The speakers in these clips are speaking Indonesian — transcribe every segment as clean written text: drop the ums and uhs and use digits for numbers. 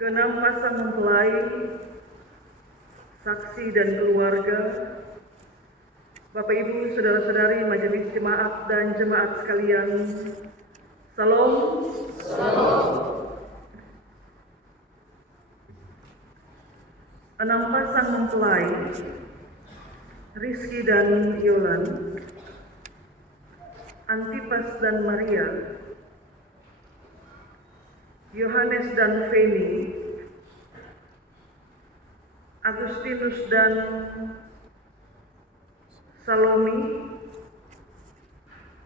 Keenam pasang mempelai, saksi dan keluarga, Bapak Ibu, saudara-saudari majelis jemaat dan jemaat sekalian, Salam. Salam. Enam pasang mempelai, Rizky dan Yolan, Antipas dan Maria, Yohanes dan Feni, Agustinus dan Salomi,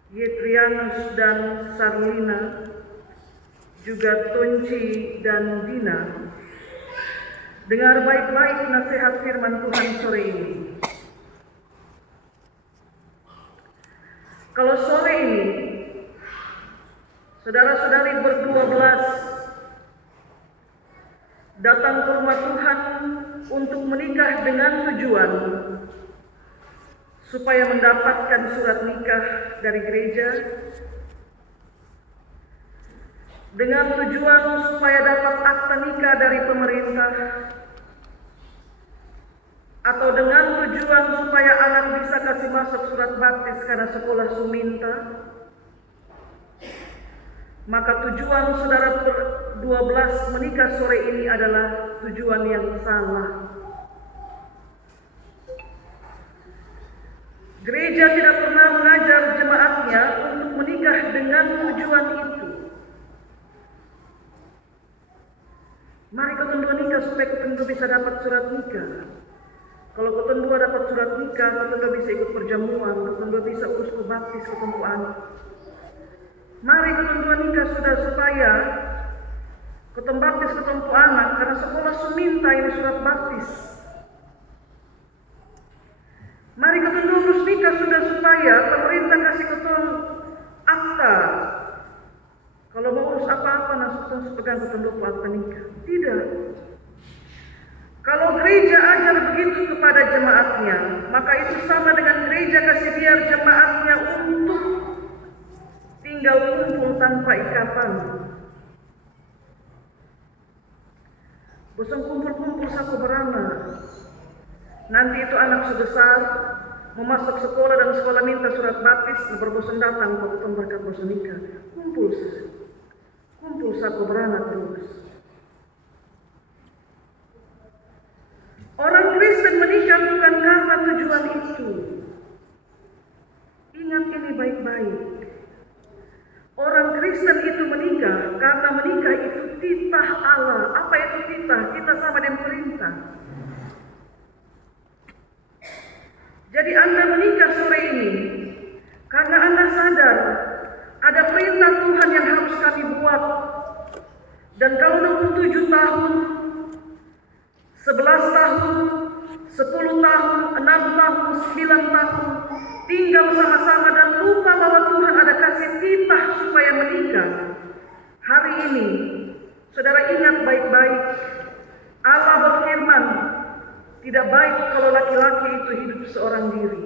Yetrianus dan Sarlina, juga Tonci dan Dina. Dengar baik-baik nasihat firman Tuhan sore ini. Kalau sore ini saudara-saudari ber-12 datang ke rumah Tuhan untuk menikah dengan tujuan supaya mendapatkan surat nikah dari gereja, dengan tujuan supaya dapat akta nikah dari pemerintah, atau dengan tujuan supaya anak bisa kasih masuk surat baptis karena sekolah Suminta, maka tujuan saudara ber-12 menikah sore ini adalah tujuan yang salah. Gereja tidak pernah mengajar jemaatnya untuk menikah dengan tujuan itu. Mari ketemu nikah supaya ketemu bisa dapat surat nikah. Kalau ketemu dapat surat nikah, ketemu bisa ikut perjamuan, ketemu bisa urus baptis, ketemu anak. Mari ketemu nikah sudah supaya ketemu baptis, ketemu anak, karena sekolah Suminta ini surat baptis. Mari ketemu urus nikah sudah supaya pemerintah kasih ketemu akta. Kalau mau urus apa-apa, langsung pegang ketemu akta nikah. Tidak. Kalau gereja ajar begitu kepada jemaatnya, maka itu sama dengan gereja kasih biar jemaatnya untuk tinggal kumpul tanpa ikatan. Bosan kumpul-kumpul satu beranak. Nanti itu anak sebesar mau masuk sekolah dan sekolah minta surat baptis, berbosan datang waktu berkat bosan nikah. Kumpul satu beranak terus. Orang Kristen menikah bukan karena tujuan itu. Ingat ini baik-baik. Orang Kristen itu menikah karena menikah itu titah Allah. Apa itu titah? Kita sama dengan perintah. Jadi Anda menikah sore ini karena Anda sadar ada perintah Tuhan yang harus kami buat. Dan kalau 27 tahun, 11 tahun, 10 tahun, 6 tahun, 9 tahun tinggal sama-sama dan lupa bahwa Tuhan ada kasih titah supaya menikah. Hari ini, saudara ingat baik-baik, Allah berfirman, tidak baik kalau laki-laki itu hidup seorang diri.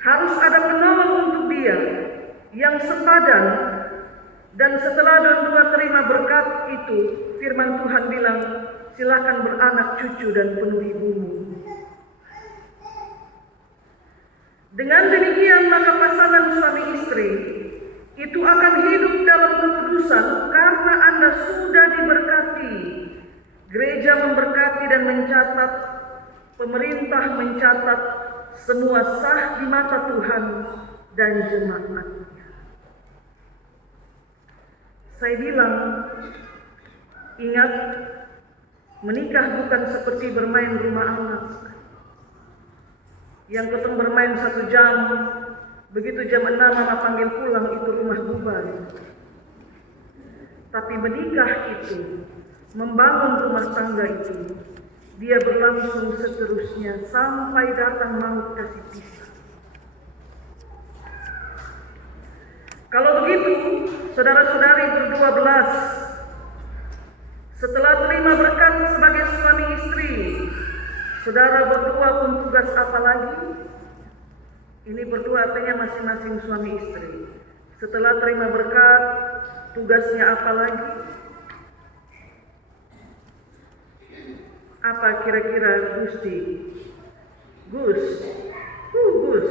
Harus ada penolong untuk dia yang sepadan. Dan setelah dua terima berkat itu, firman Tuhan bilang, silakan beranak cucu dan penuhi bumi. Dengan demikian maka pasangan suami istri itu akan hidup dalam kekudusan karena Anda sudah diberkati. Gereja memberkati dan mencatat, pemerintah mencatat, semua sah di mata Tuhan dan jemaatnya. Saya bilang, ingat, menikah bukan seperti bermain rumah anak. Yang ketemu bermain 1 jam, begitu jam 6 mama panggil pulang, itu rumah bubar. Tapi menikah itu, membangun rumah tangga itu, dia berlangsung seterusnya sampai datang maut kasih pisah. Kalau begitu, saudara-saudari ber-12, setelah terima berkat sebagai suami istri, saudara berdua pun tugas apa lagi? Ini berdua artinya masing-masing suami istri. Setelah terima berkat, tugasnya apa lagi? Apa kira-kira Gusti? Gus. Gus.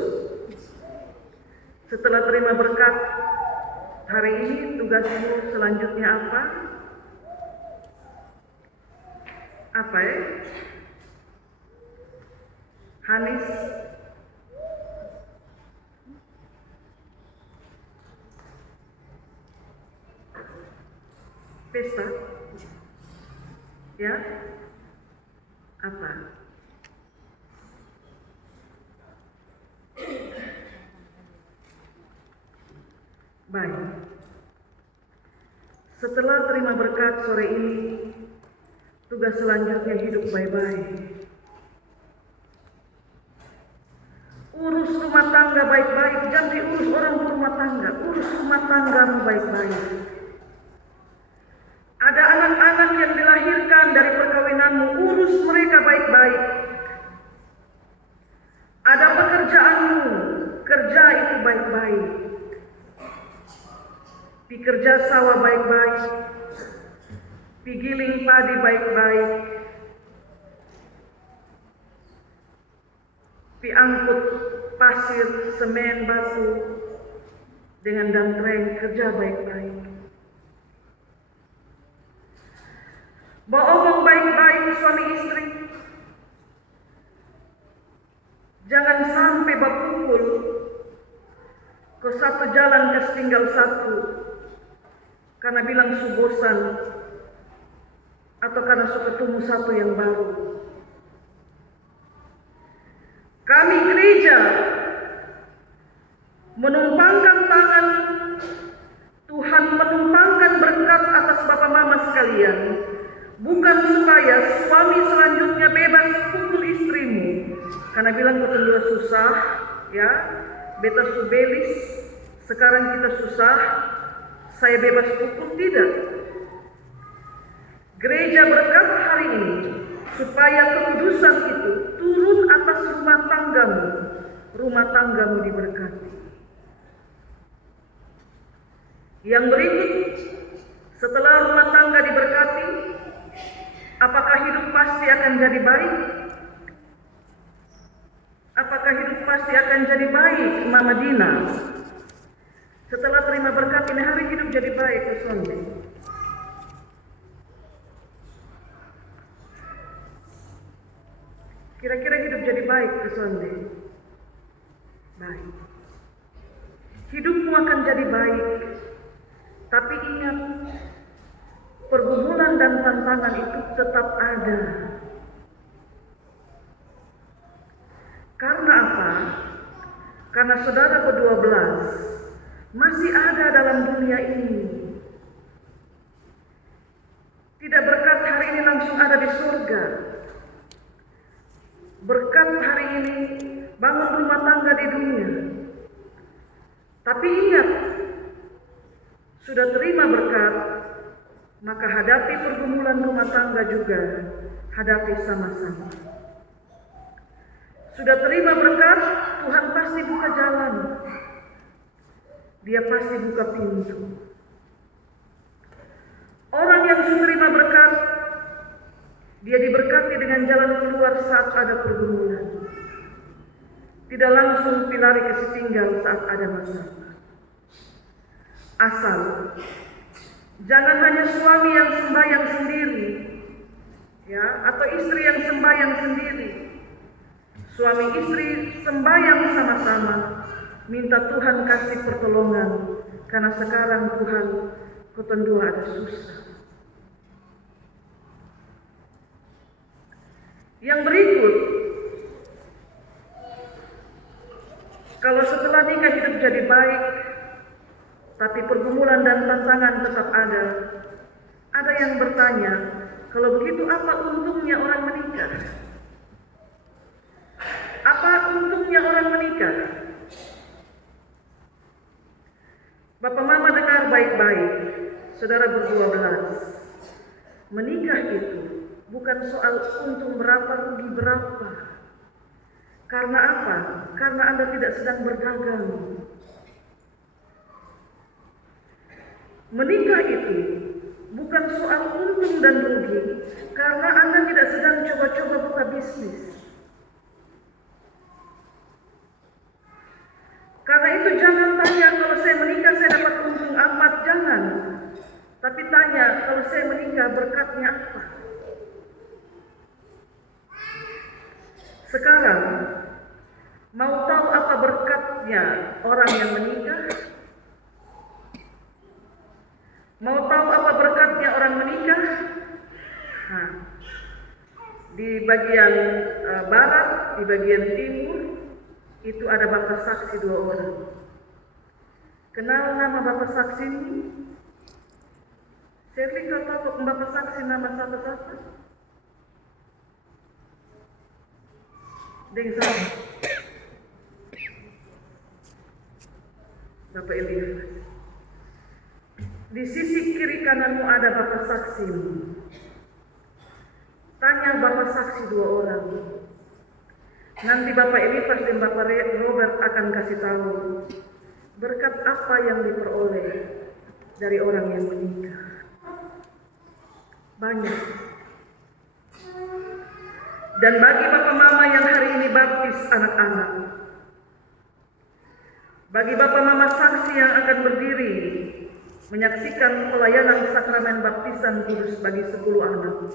Setelah terima berkat hari ini, tugasmu selanjutnya apa? Apa ya? Hanis? Pesta? Ya? Apa? Baik. Setelah terima berkat sore ini, tugas selanjutnya hidup baik-baik. Urus rumah tangga baik-baik, jangan diurus orang rumah tangga, urus rumah tanggamu baik-baik. Ada anak-anak yang dilahirkan dari perkawinanmu, urus mereka baik-baik. Ada pekerjaanmu, kerja itu baik-baik. Pi kerja sawah baik-baik, pi giling padi baik-baik, pi angkut pasir, semen, batu dengan dantreng, kerja baik-baik. Omong baik-baik suami istri. Jangan sampai berkumpul ke satu jalan kes tinggal satu karena bilang su bosan atau karena su ketemu satu yang baru. Kami gereja menumpangkan tangan, Tuhan menumpangkan berkat atas Bapak Mama sekalian, bukan supaya suami selanjutnya bebas pukul istrimu karena bilang ketemu susah, ya, beta subelis, sekarang kita susah, saya bebas pukul. Tidak. Gereja berkat hari ini supaya kekudusan itu turun atas rumah tanggamu diberkati. Yang berikut, setelah rumah tangga diberkati, apakah hidup pasti akan jadi baik? Apakah hidup pasti akan jadi baik, Mama Dina? Setelah terima berkat ini, hari hidup jadi baik ke suami. Kira-kira hidup jadi baik ke suami? Baik. Hidupmu akan jadi baik. Tapi ingat, pergumulan dan tantangan itu tetap ada. Karena apa? Karena saudara ke-12 masih ada dalam dunia ini. Tidak berkat hari ini langsung ada di surga. Berkat hari ini bangun rumah tangga di dunia. Tapi ingat, sudah terima berkat, maka hadapi pergumulan rumah tangga juga, hadapi sama-sama. Sudah terima berkat, Tuhan pasti buka jalan. Dia pasti buka pintu. Orang yang sudah terima berkat, dia diberkati dengan jalan keluar saat ada pergumulan. Tidak langsung pilari kesetinggal saat ada masalah. Asal jangan hanya suami yang sembahyang sendiri, ya, atau istri yang sembahyang sendiri. Suami istri sembahyang sama-sama, minta Tuhan kasih pertolongan, karena sekarang Tuhan ketendua ada susah. Yang berikut, kalau setelah nikah hidup jadi baik, tapi pergumulan dan tantangan tetap ada yang bertanya, kalau begitu apa untungnya orang menikah? Apa untungnya orang menikah? Bapak Mama dengar baik-baik, saudara ber-12. Menikah itu bukan soal untung berapa, rugi berapa. Karena apa? Karena Anda tidak sedang berdagang. Menikah itu bukan soal untung dan rugi, karena Anda tidak sedang coba-coba buka bisnis. Karena itu jangan tanya kalau saya menikah saya dapat untung amat, jangan. Tapi tanya kalau saya menikah berkatnya apa. Sekarang mau tahu apa berkatnya orang yang menikah? Mau tahu apa berkatnya orang menikah? Nah, di bagian barat, di bagian timur, itu ada bapak saksi 2 orang. Kenal nama bapak saksi ini? Shirley, kau tahu bapak saksi nama siapa? Deng sama. Bapak Elias. Di sisi kiri kananmu ada bapak saksimu. Tanya bapak saksi 2 orang. Nanti Bapak Elifas dan Bapak Robert akan kasih tahu berkat apa yang diperoleh dari orang yang menikah. Banyak. Dan bagi Bapak Mama yang hari ini baptis anak-anak, bagi Bapak Mama saksi yang akan berdiri menyaksikan pelayanan sakramen baptisan kudus bagi 10 anak,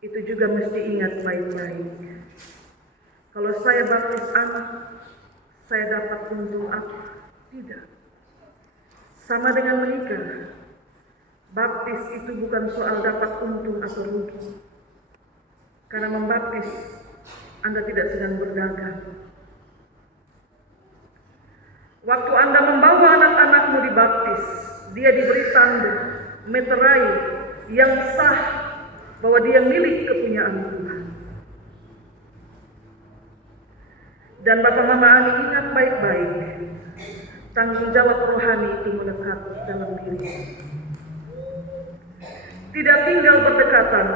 itu juga mesti ingat baik-baik. Kalau saya baptis anak, saya dapat untung apa? Tidak. Sama dengan menikah. Baptis itu bukan soal dapat untung atau rugi. Karena membaptis, Anda tidak sedang berdagang. Waktu Anda membawa anak-anakmu dibaptis, dia diberi tanda, meterai yang sah bahwa dia milik kepunyaan Tuhan. Dan Bapak Mama Ani ingat baik-baik, tanggung jawab rohani itu melekat dalam diri. Tidak tinggal berdekatan,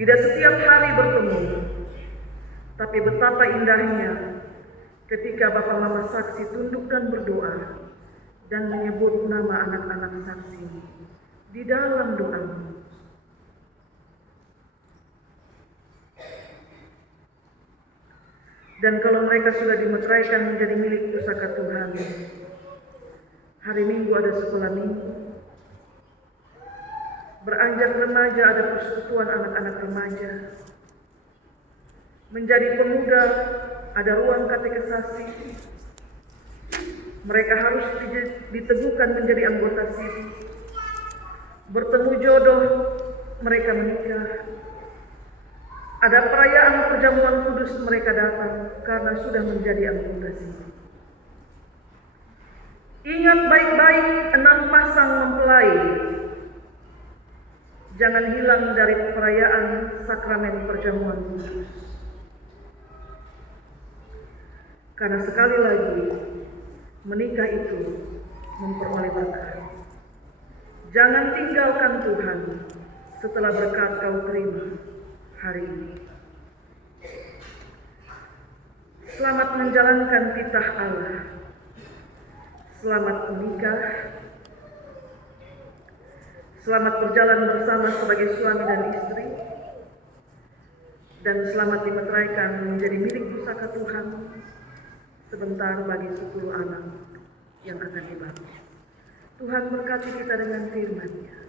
tidak setiap hari bertemu, tapi betapa indahnya ketika Bapak Mama saksi tunduk dan berdoa dan menyebut nama anak-anak saksi di dalam doamu. Dan kalau mereka sudah dimeteraikan menjadi milik pusaka Tuhan, hari Minggu ada sekolah minggu, beranjak remaja ada persekutuan anak-anak remaja, menjadi pemuda ada ruang katekisasi, mereka harus diteguhkan menjadi anggota sipil, bertemu jodoh, mereka menikah. Ada perayaan perjamuan kudus, mereka datang karena sudah menjadi anggota sipil. Ingat baik-baik 6 pasang mempelai jangan hilang dari perayaan sakramen perjamuan kudus. Karena sekali lagi menikah itu memperoleh berkat. Jangan tinggalkan Tuhan setelah berkat kau terima hari ini. Selamat menjalankan titah Allah. Selamat menikah. Selamat berjalan bersama sebagai suami dan istri. Dan selamat dimeteraikan menjadi milik pusaka Tuhan sebentar bagi 10 anak yang akan dibaptis. Tuhan berkati kita dengan firman-Nya.